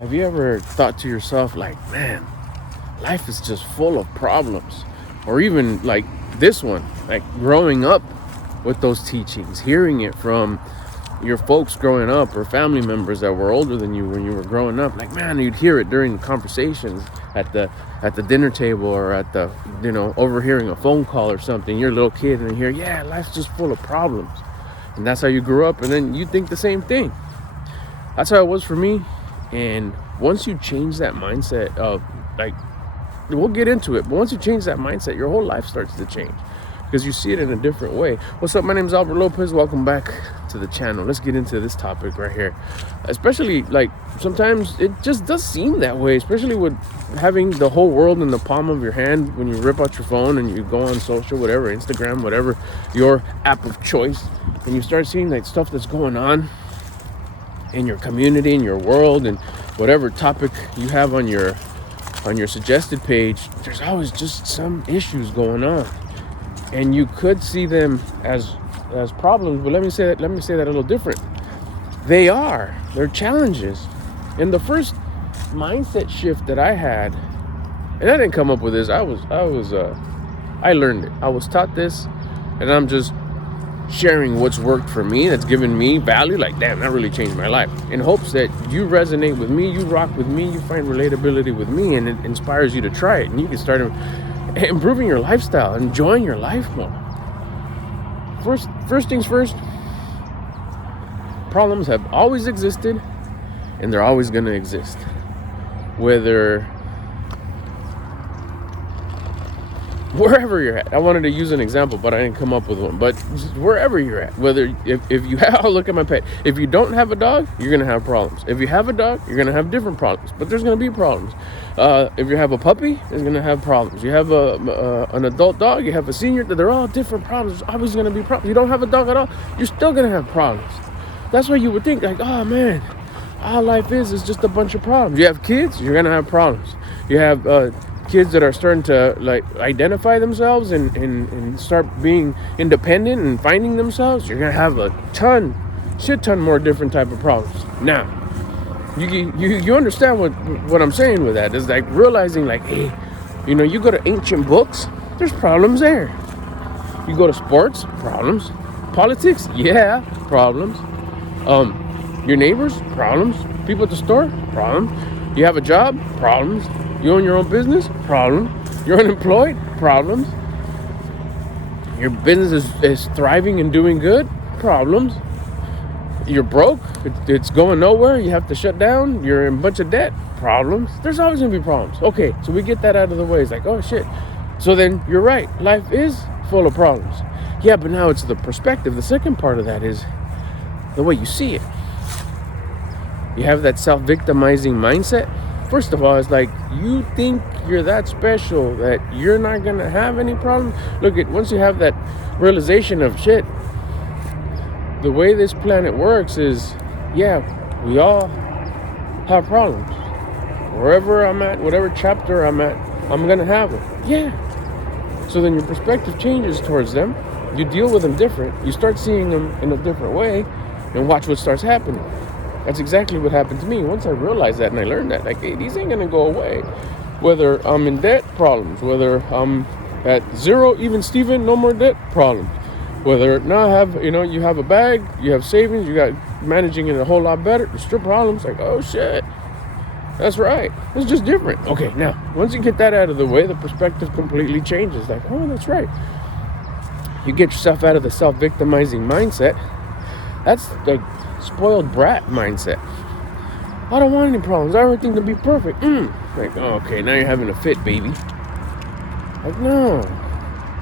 Have you ever thought to yourself, like, man, life is just full of problems? Or even like this one, like growing up with those teachings, hearing it from your folks growing up or family members that were older than you when you were growing up. Like, man, you'd hear it during conversations at the dinner table, or at the overhearing a phone call or something. You're a little kid and you hear, yeah, life's just full of problems. And that's how you grew up, and then you think the same thing. That's how it was for me. And once you change that mindset of, like, we'll get into it, but once you change that mindset, your whole life starts to change because you see it in a different way. What's up? My name is Albert Lopez. Welcome back to the channel. Let's get into this topic right here. Especially, like, sometimes it just does seem that way, especially with having the whole world in the palm of your hand. When you rip out your phone and you go on social, whatever, Instagram, whatever, your app of choice, and you start seeing like stuff that's going on in your community, in your world, and whatever topic you have on your suggested page, there's always just some issues going on, and you could see them as problems. But let me say that a little different. They're challenges. And the first mindset shift that I had, and I didn't come up with this, I learned it. I was taught this, and I'm just sharing what's worked for me, that's given me value. Like, damn, that really changed my life, in hopes that you resonate with me, you rock with me, you find relatability with me, and it inspires you to try it, and you can start improving your lifestyle, enjoying your life more. First things first, problems have always existed, and they're always going to exist. Wherever you're at. I wanted to use an example, but I didn't come up with one. But wherever you're at, whether if you have, look at my pet. If you don't have a dog, you're gonna have problems. If you have a dog, you're gonna have different problems. But there's gonna be problems. If you have a puppy, there's gonna have problems. You have an adult dog, you have a senior. They're all different problems. There's always gonna be problems. You don't have a dog at all, you're still gonna have problems. That's why you would think, like, oh man, all life is just a bunch of problems. You have kids, you're gonna have problems. You have kids that are starting to, like, identify themselves and start being independent and finding themselves, you're gonna have a shit ton more different type of problems. Now, you understand what I'm saying with that is, like, realizing, like, hey, you go to ancient books, there's problems there. You go to sports, problems. Politics, yeah, problems. Your neighbors, problems. People at the store, problems. You have a job, problems. You own your own business, problem. You're unemployed, problems. Your business is thriving and doing good, problems. You're broke, it's going nowhere, you have to shut down, you're in a bunch of debt, problems. There's always gonna be problems. Okay, so we get that out of the way. It's like, oh shit. So then you're right, life is full of problems. Yeah, but now it's the perspective. The second part of that is the way you see it. You have that self-victimizing mindset. First of all, it's like, you think you're that special that you're not gonna have any problems. Look, once you have that realization of, shit, the way this planet works is, yeah, we all have problems. Wherever I'm at, whatever chapter I'm at, I'm gonna have it. Yeah. So then your perspective changes towards them. You deal with them different. You start seeing them in a different way, and watch what starts happening. That's exactly what happened to me. Once I realized that and I learned that, like, hey, these ain't gonna go away. Whether I'm in debt, problems. Whether I'm at zero, even Steven, no more debt, problems. Whether now you have a bag, you have savings, you got managing it a whole lot better, there's still problems. Like, oh shit, that's right. It's just different. Okay, now, once you get that out of the way, the perspective completely changes. Like, oh, that's right. You get yourself out of the self-victimizing mindset. That's like spoiled brat mindset. I don't want any problems. I want everything to be perfect. Like, oh, okay, now you're having a fit, baby. Like, no,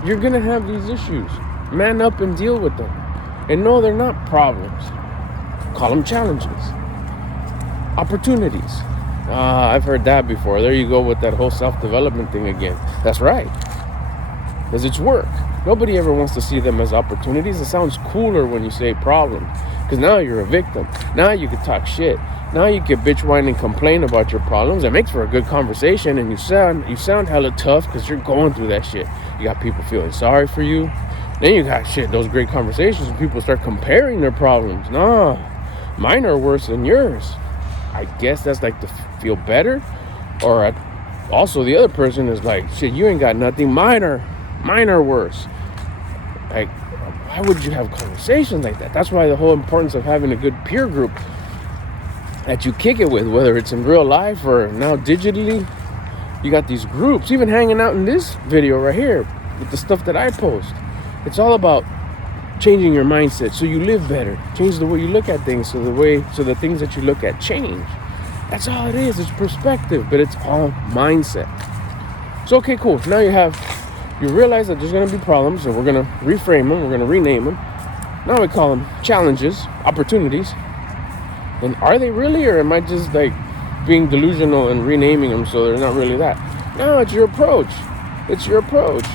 you're gonna have these issues. Man up and deal with them. And no, they're not problems. Call them challenges, opportunities. I've heard that before. There you go with that whole self-development thing again. That's right, because it's work. Nobody ever wants to see them as opportunities. It sounds cooler when you say problem, because now you're a victim. Now you can talk shit. Now you can bitch, whine, and complain about your problems. It makes for a good conversation, and you sound hella tough because you're going through that shit. You got people feeling sorry for you. Then you got those great conversations, and people start comparing their problems. No, mine are worse than yours. I guess that's like to feel better. Or also the other person is like, shit, you ain't got nothing. Mine are worse. Like, why would you have conversations like that? That's why the whole importance of having a good peer group that you kick it with, whether it's in real life or now digitally. You got these groups, even hanging out in this video right here with the stuff that I post. It's all about changing your mindset so you live better. Change the way you look at things so the things that you look at change. That's all it is. It's perspective, but it's all mindset. So, okay, cool. Now you realize that there's going to be problems, and we're going to reframe them. We're going to rename them. Now we call them challenges, opportunities. And are they really, or am I just like being delusional and renaming them so they're not really that? No, it's your approach. It's your approach.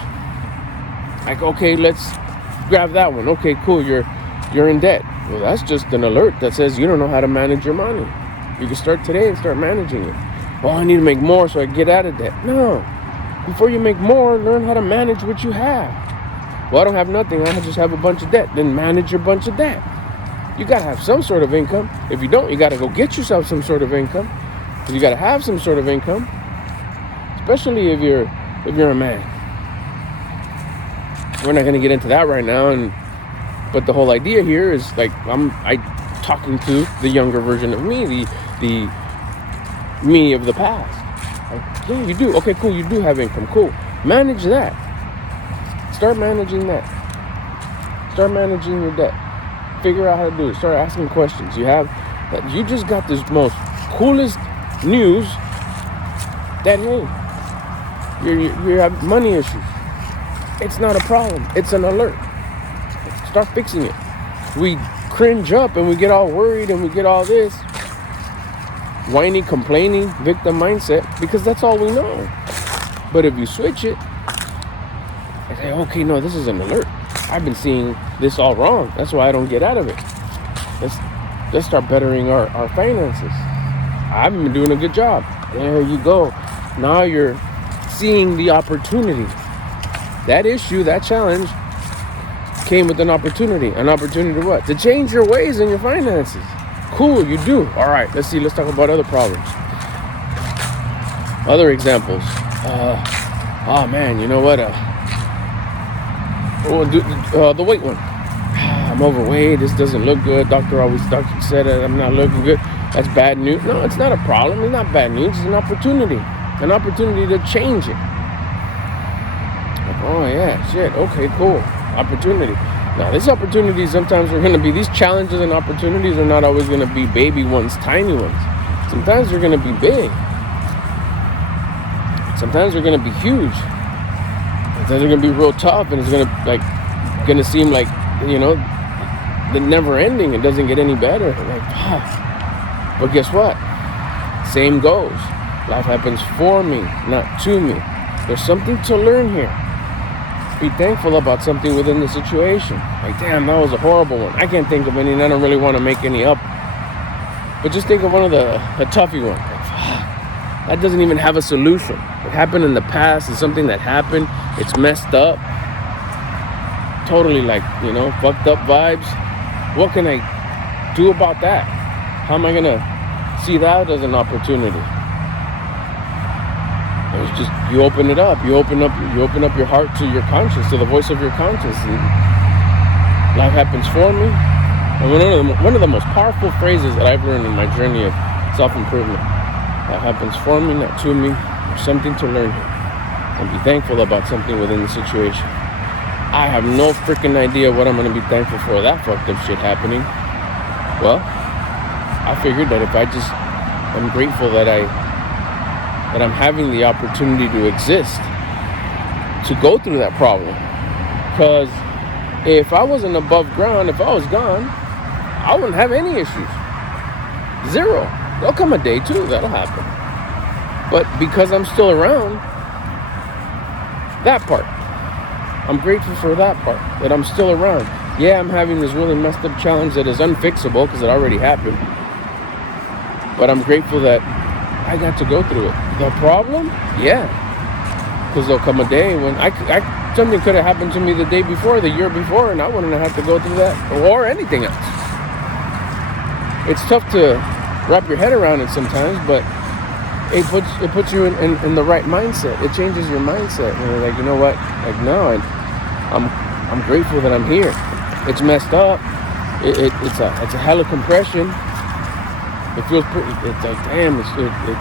Like, okay, let's grab that one. Okay, cool. You're in debt. Well, that's just an alert that says you don't know how to manage your money. You can start today and start managing it. Oh, I need to make more so I get out of debt. No. Before you make more, learn how to manage what you have. Well, I don't have nothing. I just have a bunch of debt. Then manage your bunch of debt. You got to have some sort of income. If you don't, you got to go get yourself some sort of income. Because you got to have some sort of income. Especially if you're a man. We're not going to get into that right now. But the whole idea here is like I talking to the younger version of me, the me of the past. Like, yeah, you do. Okay, cool. You do have income. Cool. Manage that. Start managing that. Start managing your debt. Figure out how to do it. Start asking questions. You just got this most coolest news that, hey, you have money issues. It's not a problem. It's an alert. Start fixing it. We cringe up and we get all worried and we get all this whiny, complaining, victim mindset because that's all we know. But if you switch it and say, okay, no, this is an alert. I've been seeing this all wrong. That's why I don't get out of it. Let's start bettering our finances. I've been doing a good job. There you go. Now you're seeing the opportunity. That issue, that challenge came with an opportunity. An opportunity to what? To change your ways and your finances. Cool, you do. All right, let's talk about other problems. Other examples. Oh man, you know what? The weight one. I'm overweight. This doesn't look good. Doctor said I'm not looking good. That's bad news. No, it's not a problem. It's not bad news. It's an opportunity. An opportunity to change it. Like, oh yeah, shit. Okay, cool. Opportunity. Now, these opportunities sometimes are going to be, these challenges and opportunities are not always going to be baby ones, tiny ones. Sometimes they're going to be big. Sometimes they're going to be huge. Sometimes they're going to be real tough, and it's going to seem like, the never ending. It doesn't get any better. Like, fuck. But guess what? Same goes. Life happens for me, not to me. There's something to learn here. Be thankful about something within the situation. Like, damn, that was a horrible one. I can't think of any, and I don't really want to make any up. But just think of one of the toughy ones. Like, fuck, that doesn't even have a solution. It happened in the past. It's something that happened. It's messed up. Totally fucked up vibes. What can I do about that? How am I going to see that as an opportunity? It's just, you open it up. You open up your heart to your conscience, to the voice of your conscience. And life happens for me. And one of the most powerful phrases that I've learned in my journey of self-improvement. That happens for me, not to me. There's something to learn here. And be thankful about something within the situation. I have no freaking idea what I'm going to be thankful for that fucked up shit happening. Well, I figured that if I just am grateful that I'm having the opportunity to exist, to go through that problem. Because if I wasn't above ground, if I was gone, I wouldn't have any issues. Zero. There'll come a day too, that'll happen. But because I'm still around, that part, I'm grateful for that part, that I'm still around. Yeah, I'm having this really messed up challenge that is unfixable because it already happened. But I'm grateful that I got to go through it. The problem? Yeah. Because there'll come a day when something could have happened to me the day before, the year before, and I wouldn't have had to go through that or anything else. It's tough to wrap your head around it sometimes, but it puts you in the right mindset. It changes your mindset. And you're like, you know what? Like, no, I'm grateful that I'm here. It's messed up. It's a hell of compression. It feels pretty. It's like, damn. It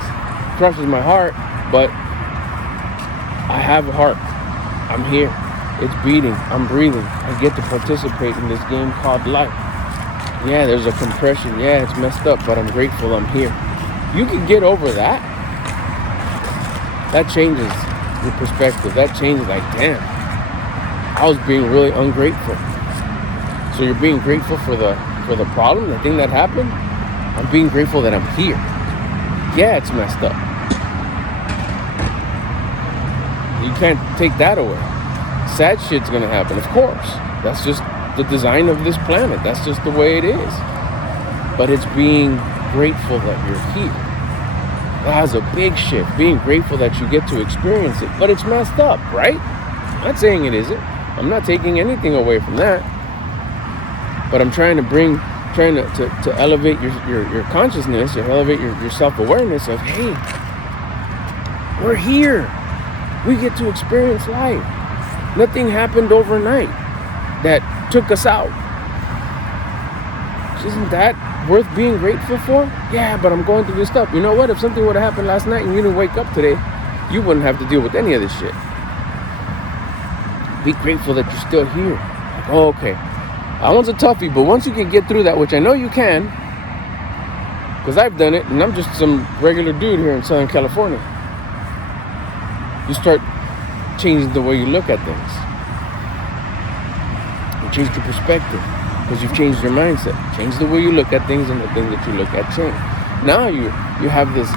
crushes my heart, but I have a heart. I'm here. It's beating. I'm breathing. I get to participate in this game called life. Yeah, there's a compression. Yeah, it's messed up, but I'm grateful I'm here. You can get over that. That changes your perspective. That changes, like, damn, I was being really ungrateful. So you're being grateful for the problem, the thing that happened. I'm being grateful that I'm here. Yeah, it's messed up. You can't take that away. Sad shit's gonna happen, of course. That's just the design of this planet. That's just the way it is. But it's being grateful that you're here. That has a big shift. Being grateful that you get to experience it. But it's messed up, right? I'm not saying it isn't. I'm not taking anything away from that. But I'm trying to elevate your consciousness, to elevate your self-awareness of, hey, we're here. We get to experience life. Nothing happened overnight that took us out. Isn't that worth being grateful for? Yeah, but I'm going through this stuff. You know what? If something would have happened last night and you didn't wake up today, you wouldn't have to deal with any of this shit. Be grateful that you're still here. Like, oh, okay. That one's a toughie, but once you can get through that, which I know you can, because I've done it, and I'm just some regular dude here in Southern California, you start changing the way you look at things. You change your perspective, because you've changed your mindset. Change the way you look at things, and the thing that you look at change. Now you have this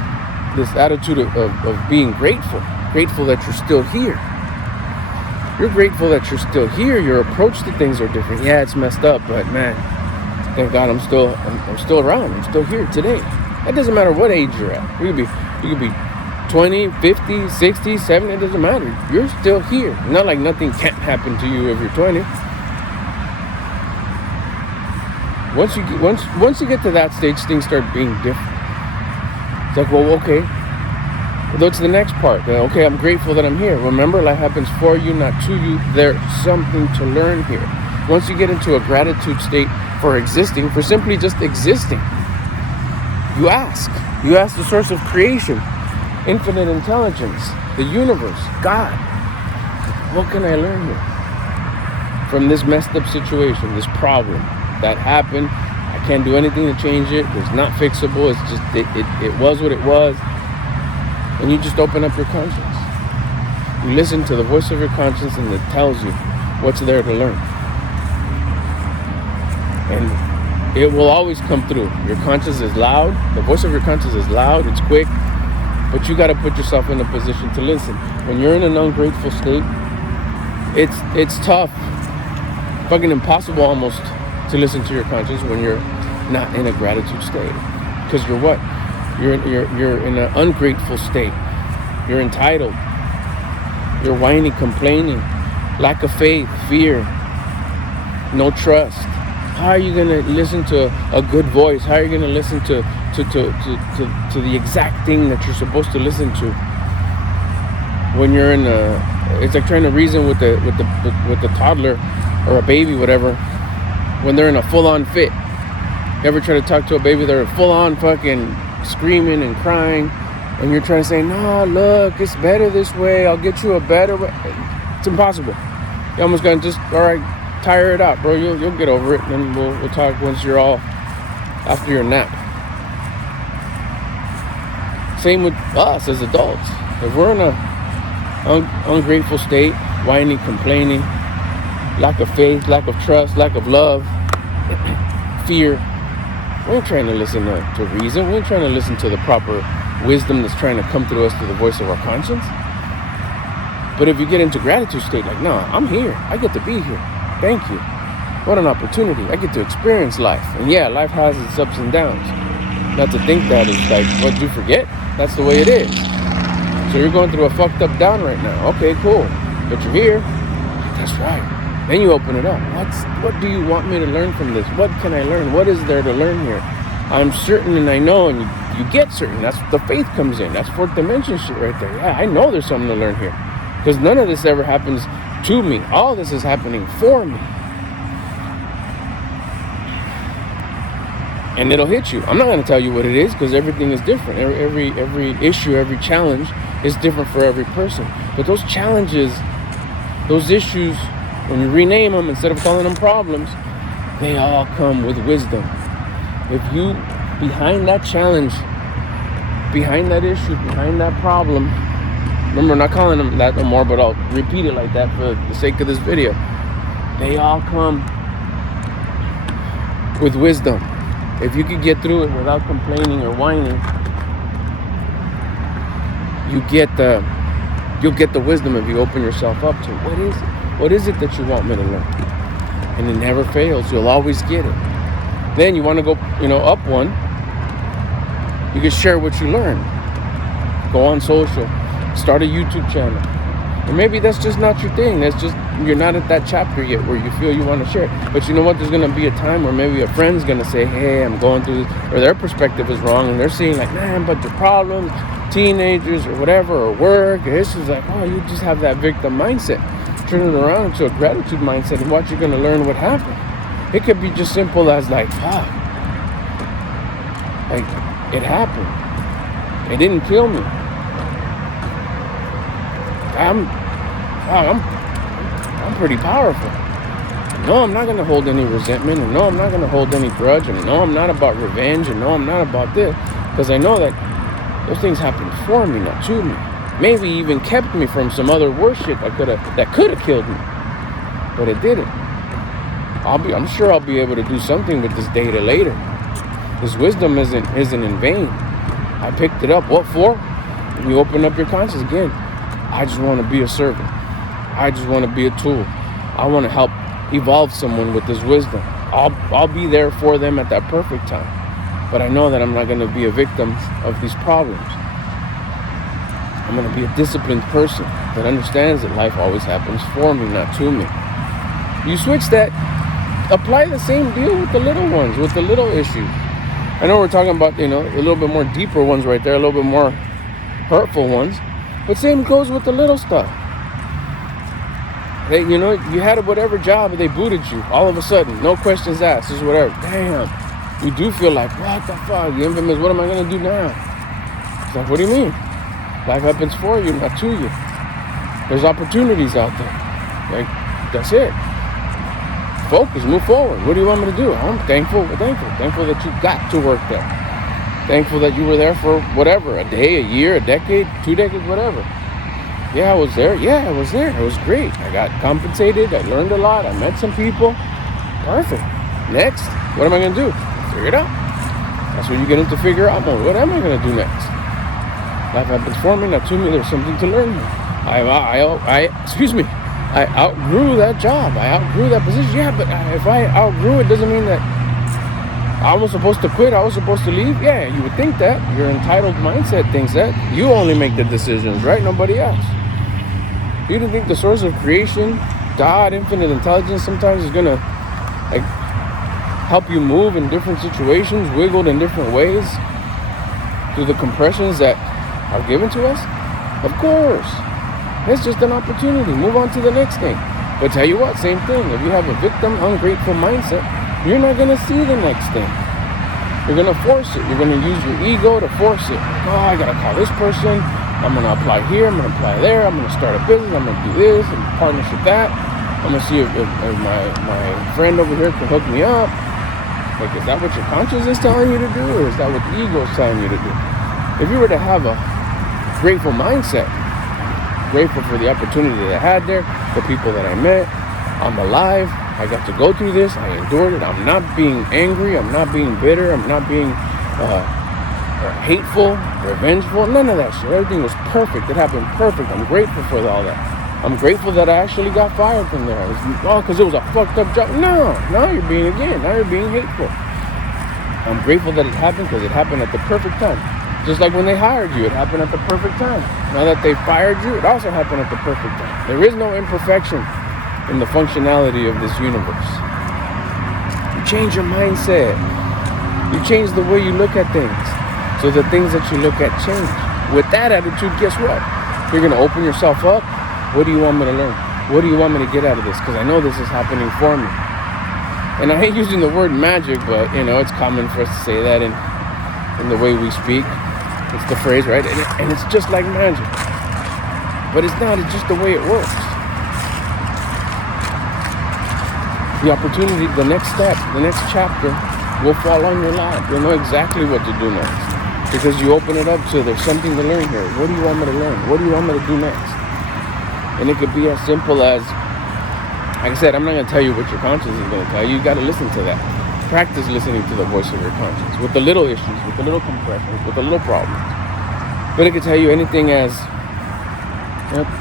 attitude of being grateful that you're still here. You're grateful that you're still here. Your approach to things are different. Yeah, it's messed up, but man, thank God I'm still around. I'm still here today. It doesn't matter what age you're at. You could be 20, 50, 60, 70, it doesn't matter. You're still here. Not like nothing can't happen to you if you're 20. Once you get to that stage, things start being different. It's like, well, okay. What's the next part? Okay, I'm grateful that I'm here. Remember, life happens for you, not to you. There's something to learn here. Once you get into a gratitude state for existing, for simply just existing, you ask. You ask the source of creation, infinite intelligence, the universe, God. What can I learn here from this messed up situation, this problem that happened? I can't do anything to change it. It's not fixable. It's just, it was what it was. And you just open up your conscience. You listen to the voice of your conscience, and it tells you what's there to learn. And it will always come through. Your conscience is loud. The voice of your conscience is loud. It's quick. But you got to put yourself in a position to listen. When you're in an ungrateful state, it's tough, fucking impossible almost, to listen to your conscience when you're not in a gratitude state. Because you're what? You're in an ungrateful state. You're entitled. You're whiny, complaining, lack of faith, fear, no trust. How are you going to listen to a good voice? How are you going to listen to the exact thing that you're supposed to listen to when you're in a? It's like trying to reason with the toddler or a baby, whatever, when they're in a full-on fit. You ever try to talk to a baby? They're full-on fucking screaming and crying, and you're trying to say, no, look, it's better this way, I'll get you a better way. It's impossible. You're almost gonna just, all right, tire it out, bro. You'll get over it, and we'll talk once you're all after your nap. Same with us as adults. If we're in a ungrateful state, whining, complaining, lack of faith, lack of trust, lack of love, fear, we ain't trying to listen to reason. We ain't trying to listen to the proper wisdom that's trying to come through us through the voice of our conscience. But if you get into gratitude state, like, no, I'm here. I get to be here. Thank you. What an opportunity. I get to experience life. And yeah, life has its ups and downs. Not to think that it's like, what, did you forget? That's the way it is. So you're going through a fucked up down right now. Okay, cool. But you're here. That's right. Then you open it up. What do you want me to learn from this? What can I learn? What is there to learn here? I'm certain and I know, and you get certain. That's the faith comes in. That's fourth dimension shit right there. Yeah, I know there's something to learn here. Because none of this ever happens to me. All this is happening for me. And it'll hit you. I'm not going to tell you what it is because everything is different. Every issue, every challenge is different for every person. But those challenges, those issues, when you rename them instead of calling them problems, they all come with wisdom. If you, behind that challenge, behind that issue, behind that problem, remember, I'm not calling them that no more, but I'll repeat it like that for the sake of this video. They all come with wisdom. If you could get through it without complaining or whining, you'll get the wisdom if you open yourself up to what is it? What is it that you want me to learn? And it never fails. You'll always get it. Then you want to go, up one. You can share what you learn. Go on social. Start a YouTube channel. And maybe that's just not your thing. That's just, you're not at that chapter yet where you feel you want to share. But you know what? There's going to be a time where maybe a friend's going to say, hey, I'm going through this. Or their perspective is wrong. And they're seeing like, man, but the problems, teenagers or whatever, or work. This is like, oh, you just have that victim mindset. Turn it around into a gratitude mindset and watch, you're going to learn what happened. It could be just simple as like, like it happened. It didn't kill me. I'm pretty powerful. No, I'm not going to hold any resentment. And no, I'm not going to hold any grudge. And no, I'm not about revenge. And no, I'm not about this. Because I know that those things happened for me, not to me. Maybe even kept me from some other worse shit that could have killed me. But it didn't. I'm sure I'll be able to do something with this data later. This wisdom isn't in vain. I picked it up. What for? You open up your conscience again. I just want to be a servant. I just want to be a tool. I want to help evolve someone with this wisdom. I'll be there for them at that perfect time. But I know that I'm not going to be a victim of these problems. I'm going to be a disciplined person that understands that life always happens for me, not to me. You switch that, apply the same deal with the little ones, with the little issues. I know we're talking about, a little bit more deeper ones right there, a little bit more hurtful ones. But same goes with the little stuff. Hey, you had whatever job and they booted you all of a sudden. No questions asked, just whatever. Damn. You do feel like, what the fuck? The infamous, what am I going to do now? It's like, what do you mean? Life happens for you, not to you. There's opportunities out there. Like, that's it. Focus, move forward. What do you want me to do? I'm thankful that you got to work there. Thankful that you were there for whatever, a day, a year, a decade, 2 decades, whatever. Yeah, I was there. Yeah, I was there. It was great. I got compensated. I learned a lot. I met some people. Perfect. Next, what am I going to do? Figure it out. That's when you get into figure out mode. What am I going to do next? Life happens for me, not to me. There's something to learn. I outgrew that job. I outgrew that position. Yeah, but if I outgrew it, doesn't mean that I was supposed to quit. I was supposed to leave. Yeah, you would think that. Your entitled mindset thinks that. You only make the decisions, right? Nobody else. You didn't think the source of creation, God, infinite intelligence, sometimes is going to help you move in different situations, wiggled in different ways through the compressions that are given to us? Of course. It's just an opportunity. Move on to the next thing. But tell you what, same thing. If you have a victim, ungrateful mindset, you're not going to see the next thing. You're going to force it. You're going to use your ego to force it. Oh, I got to call this person. I'm going to apply here. I'm going to apply there. I'm going to start a business. I'm going to do this and partnership that. I'm going to see if my friend over here can hook me up. Like, is that what your conscience is telling you to do? Or is that what the ego is telling you to do? If you were to have a grateful mindset, grateful for the opportunity that I had there, the people that I met, I'm alive, I got to go through this, I endured it, I'm not being angry, I'm not being bitter, I'm not being hateful, revengeful, none of that shit. Everything was perfect, it happened perfect. I'm grateful for all that. I'm grateful that I actually got fired from there. Because it was a fucked up job. No, now you're being hateful. I'm grateful that it happened because it happened at the perfect time. Just like when they hired you, it happened at the perfect time. Now that they fired you, it also happened at the perfect time. There is no imperfection in the functionality of this universe. You change your mindset. You change the way you look at things. So the things that you look at change. With that attitude, guess what? You're going to open yourself up. What do you want me to learn? What do you want me to get out of this? Because I know this is happening for me. And I hate using the word magic, but, it's common for us to say that in the way we speak. It's the phrase, right? And it's just like magic. But it's not. It's just the way it works. The opportunity, the next step, the next chapter will fall on your lap. You'll know exactly what to do next. Because you open it up to, there's something to learn here. What do you want me to learn? What do you want me to do next? And it could be as simple as, like I said, I'm not going to tell you what your conscience is going to tell you. You got to listen to that. Practice listening to the voice of your conscience with the little issues, with the little compressions, with the little problems. But it could tell you anything as,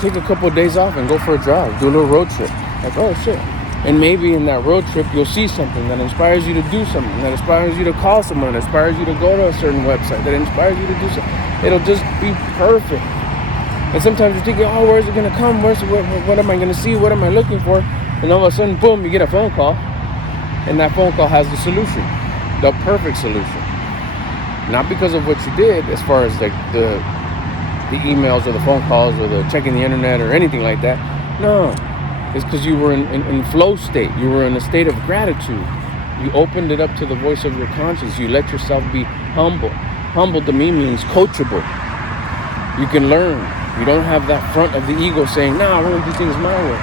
take a couple of days off and go for a drive. Do a little road trip. Like, oh, shit. And maybe in that road trip, you'll see something that inspires you to do something, that inspires you to call someone, that inspires you to go to a certain website, that inspires you to do something. It'll just be perfect. And sometimes you're thinking, oh, where's it going to come? What am I going to see? What am I looking for? And all of a sudden, boom, you get a phone call. And that phone call has the solution, the perfect solution. Not because of what you did as far as the emails or the phone calls or the checking the internet or anything like that. No. It's because you were in flow state. You were in a state of gratitude. You opened it up to the voice of your conscience. You let yourself be humble. Humble to me means coachable. You can learn. You don't have that front of the ego saying, I want to do things my way.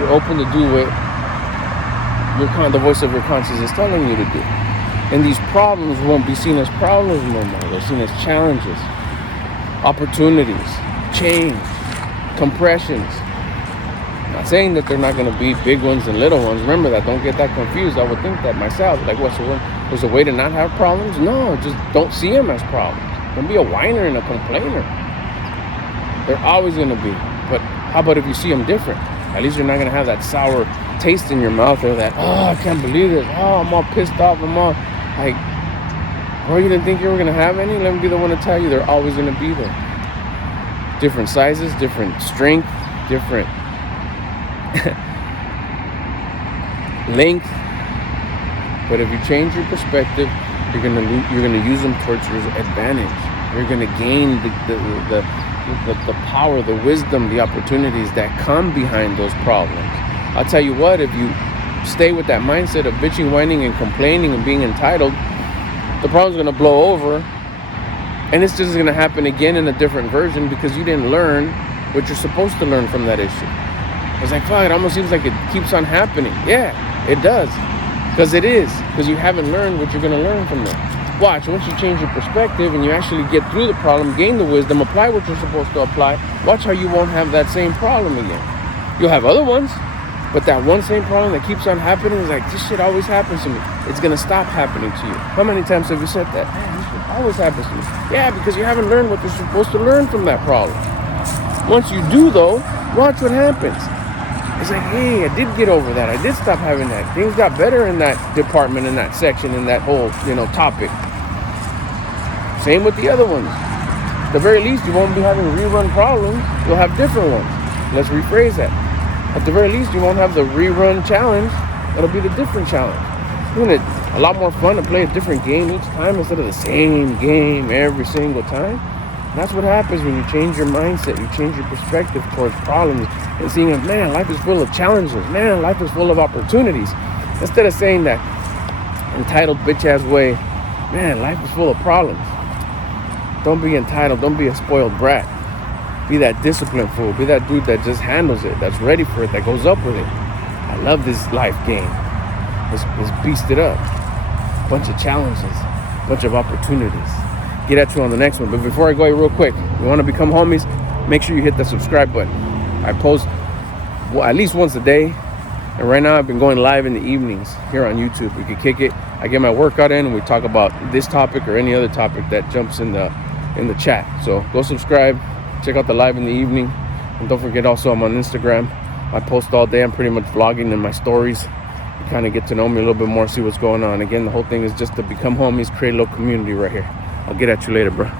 You're open to do what the voice of your conscience is telling you to do. And these problems won't be seen as problems no more. They're seen as challenges, opportunities, change, compressions. Not saying that they're not going to be big ones and little ones. Remember that. Don't get that confused. I would think that myself. Like, what? So there's a way to not have problems? No, just don't see them as problems. Don't be a whiner and a complainer. They're always going to be. But how about if you see them different? At least you're not going to have that sour taste in your mouth or that, I can't believe this. I'm all pissed off. I'm all like, bro, you didn't think you were going to have any? Let me be the one to tell you they're always going to be there. Different sizes, different strength, different length. But if you change your perspective, you're gonna use them towards your advantage. You're gonna gain the power, the wisdom, the opportunities that come behind those problems. I'll tell you what, if you stay with that mindset of bitching, whining, and complaining and being entitled, the problem's gonna blow over, and it's just gonna happen again in a different version because you didn't learn what you're supposed to learn from that issue. It's like, fuck, it almost seems like it keeps on happening. Yeah, it does. Because it is. Because you haven't learned what you're going to learn from it. Watch, once you change your perspective and you actually get through the problem, gain the wisdom, apply what you're supposed to apply, watch how you won't have that same problem again. You'll have other ones, but that one same problem that keeps on happening is like, this shit always happens to me. It's going to stop happening to you. How many times have you said that? Man, this shit always happens to me. Yeah, because you haven't learned what you're supposed to learn from that problem. Once you do, though, watch what happens. It's like, hey, I did get over that. I did stop having that. Things got better in that department, in that section, in that whole, topic. Same with the other ones. At the very least, you won't be having rerun problems. You'll have different ones. Let's rephrase that. At the very least, you won't have the rerun challenge. It'll be the different challenge. Isn't it a lot more fun to play a different game each time instead of the same game every single time? That's what happens when you change your mindset, you change your perspective towards problems and seeing that, man, life is full of challenges. Man, life is full of opportunities. Instead of saying that entitled bitch-ass way, man, life is full of problems. Don't be entitled. Don't be a spoiled brat. Be that disciplined fool. Be that dude that just handles it, that's ready for it, that goes up with it. I love this life game. Let's beast it up. Bunch of challenges, bunch of opportunities. Get at you on the next one. But before I go real quick, you want to become homies, make sure you hit the subscribe button. I post at least once a day, and right now I've been going live in the evenings here on YouTube. We can kick it. I get my workout in and we talk about this topic or any other topic that jumps in the chat. So go subscribe, check out the live in the evening, and don't forget also I'm on Instagram. I post all day. I'm pretty much vlogging in my stories. You kind of get to know me a little bit more, see what's going on. Again, the whole thing is just to become homies, create a little community right here. I'll get at you later, bro.